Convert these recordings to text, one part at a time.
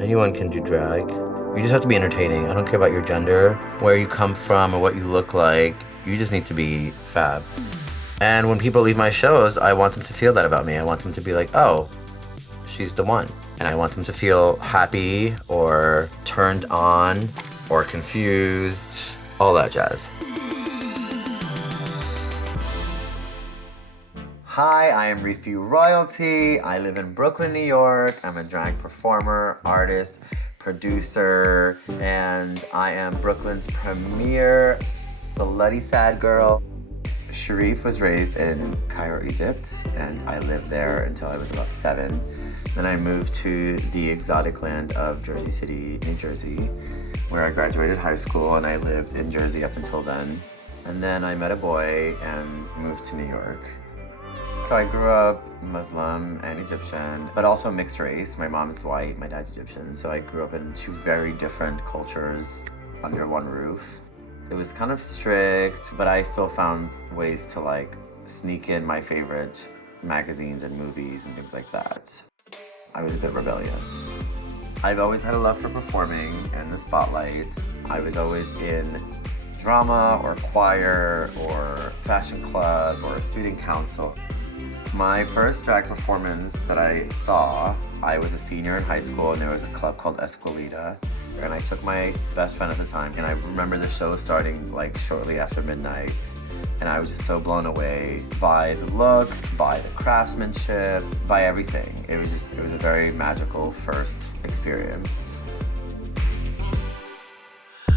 Anyone can do drag. You just have to be entertaining. I don't care about your gender, where you come from, or what you look like. You just need to be fab. And when people leave my shows, I want them to feel that about me. I want them to be like, oh, she's the one. And I want them to feel happy or turned on or confused, all that jazz. Hi, I am Rify Royalty. I live in Brooklyn, New York. I'm a drag performer, artist, producer, and I am Brooklyn's premier slutty sad girl. Sharif was raised in Cairo, Egypt, and I lived there until I was about 7. Then I moved to the exotic land of Jersey City, New Jersey, where I graduated high school, and I lived in Jersey up until then. And then I met a boy and moved to New York. So I grew up Muslim and Egyptian, but also mixed race. My mom's white, my dad's Egyptian. So I grew up in 2 very different cultures under one roof. It was kind of strict, but I still found ways to like sneak in my favorite magazines and movies and things like that. I was a bit rebellious. I've always had a love for performing and the spotlights. I was always in drama or choir or fashion club or student council. My first drag performance that I saw, I was a senior in high school and there was a club called Esquilita. And I took my best friend at the time, and I remember the show starting like shortly after midnight. And I was just so blown away by the looks, by the craftsmanship, by everything. It was a very magical first experience.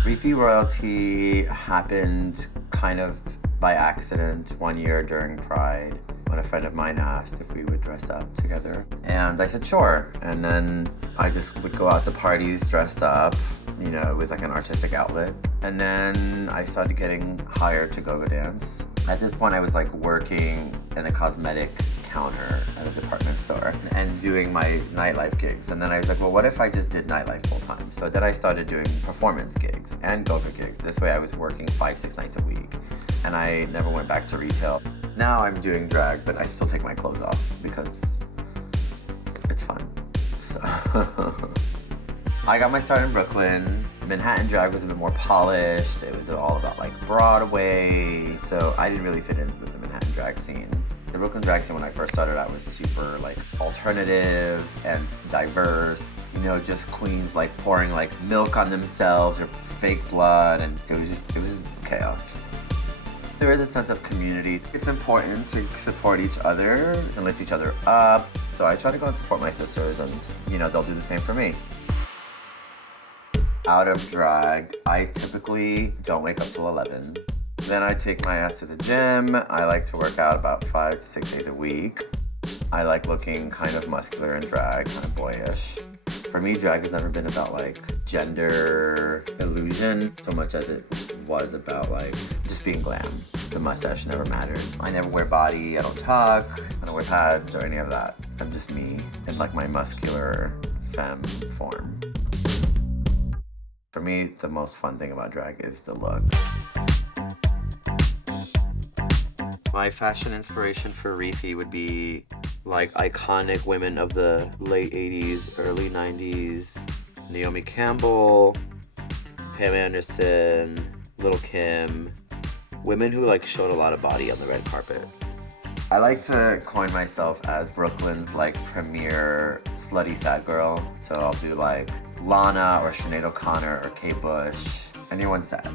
Rify Royalty happened kind of by accident one year during Pride when a friend of mine asked if we would dress up together. And I said, sure. And then I just would go out to parties dressed up. You know, it was like an artistic outlet. And then I started getting hired to go dance. At this point, I was like working in a cosmetic counter at a department store and doing my nightlife gigs. And then I was like, well, what if I just did nightlife full time? So then I started doing performance gigs and go-go gigs. This way I was working 5-6 nights a week. And I never went back to retail. Now I'm doing drag, but I still take my clothes off because it's fun. So I got my start in Brooklyn. Manhattan drag was a bit more polished. It was all about like Broadway. So I didn't really fit in with the Manhattan drag scene. The Brooklyn drag scene when I first started out was super like alternative and diverse. You know, just queens like pouring like milk on themselves or fake blood, and it was chaos. There is a sense of community. It's important to support each other and lift each other up. So I try to go and support my sisters, and you know, they'll do the same for me. Out of drag, I typically don't wake up till 11. Then I take my ass to the gym. I like to work out about 5 to 6 days a week. I like looking kind of muscular in drag, kind of boyish. For me, drag has never been about like gender illusion so much as it was about like just being glam. The mustache never mattered. I never wear body, I don't tuck, I don't wear pads or any of that. I'm just me in like my muscular femme form. For me, the most fun thing about drag is the look. My fashion inspiration for Rify would be like iconic women of the late 80s, early 90s. Naomi Campbell, Pam Anderson, Lil' Kim. Women who like showed a lot of body on the red carpet. I like to coin myself as Brooklyn's like premier slutty sad girl. So I'll do like Lana or Sinead O'Connor or Kate Bush. Anyone sad.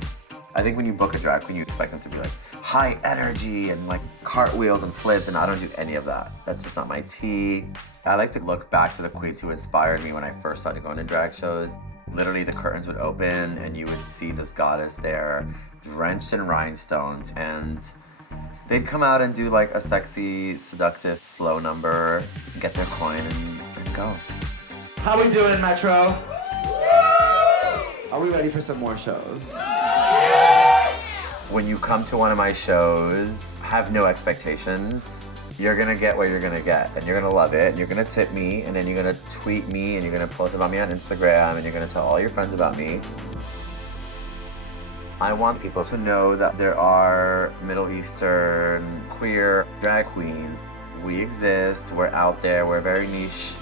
I think when you book a drag queen, you expect them to be like high energy and like cartwheels and flips, and I don't do any of that. That's just not my tea. I like to look back to the queens who inspired me when I first started going to drag shows. Literally the curtains would open and you would see this goddess there, drenched in rhinestones, and they'd come out and do like a sexy, seductive, slow number, get their coin and go. How we doing, Metro? Are we ready for some more shows? When you come to one of my shows, have no expectations. You're gonna get what you're gonna get, and you're gonna love it, and you're gonna tip me, and then you're gonna tweet me, and you're gonna post about me on Instagram, and you're gonna tell all your friends about me. I want people to know that there are Middle Eastern queer drag queens. We exist, we're out there, we're very niche,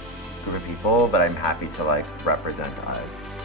group of people, but I'm happy to like represent us.